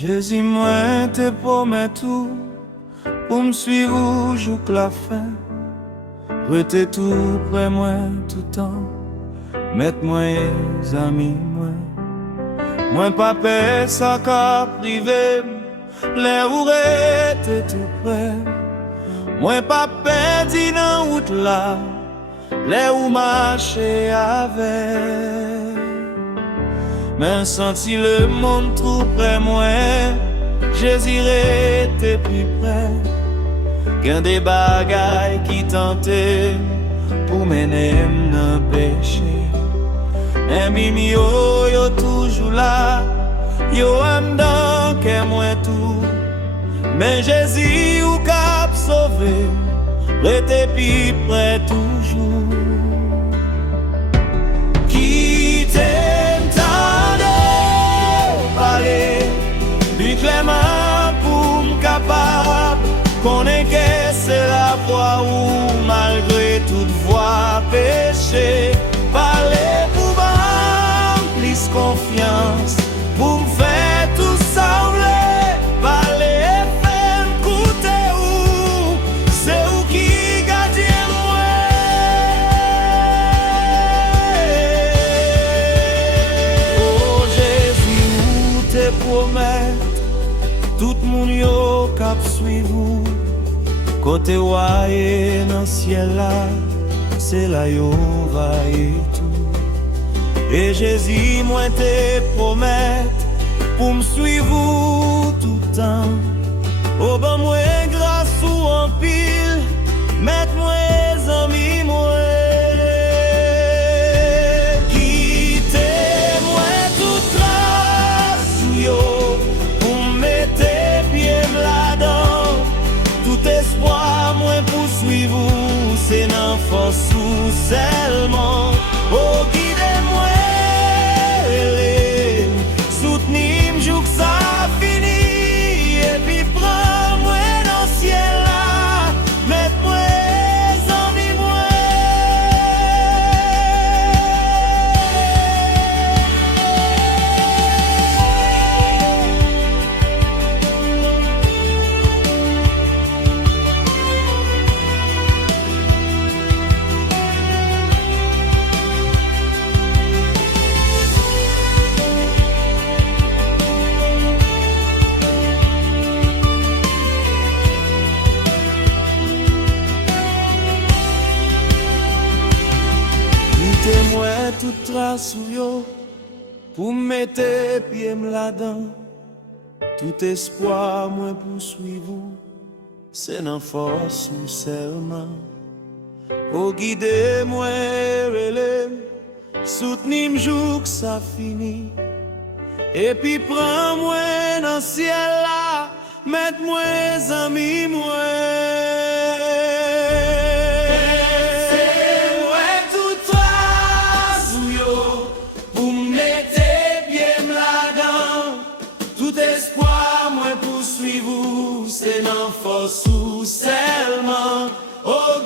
Jésus, moi, te promets tout, pour me suivre jusqu'à la fin. Rete tout près moi tout temps, mettre moi amis moi. Moi pas peur ça qu'a privé, les où rete tout près. Moi pas perdu dans route là, les où marcher avec. Mais senti le monde trop près moi, Jésus était plus près. Qu'un des bagailles qui tentait pour mener dans le péché. Un mimi yo toujours là, yo am dans que moi tout. Mais Jésus ou cap sauvé, rete plus près toujours. Qui t'entende parler plus clairement pour me capable. Connais que c'est la voie où malgré toute voie péché, parler pour plus confiance, pour me faire tout sembler, parler et faire m'écouter où, c'est où qui garde moi. Oh Jésus, où te promets, tout le monde yo cap suivre. Côté ouaye dans ciel là, c'est là yo va et tout. Et Jésus moi te promet pour me suivre tout le temps. Au ban moi grâce ou en pile, mettre moi amis moi. Quittez moi toute trace yo, pour me mettre pied là-dedans. Tout espoir, moi poursuivre, c'est dans force ou seulement. Oh, guidez-moi, soutenez-moi, joue que ça finit. Et puis prends-moi dans le ciel là, mets-moi amis moi. Moi toute trace ou yo, pour mettre pied là-dedans. Tout espoir moi poursuivre, c'est dans force ou seulement. Oh guidez-moi, soutenez-moi jour que ça finit. Et puis prends-moi dans le ciel là, mets-moi amis moi. C'est dans force ou seulement. Oh,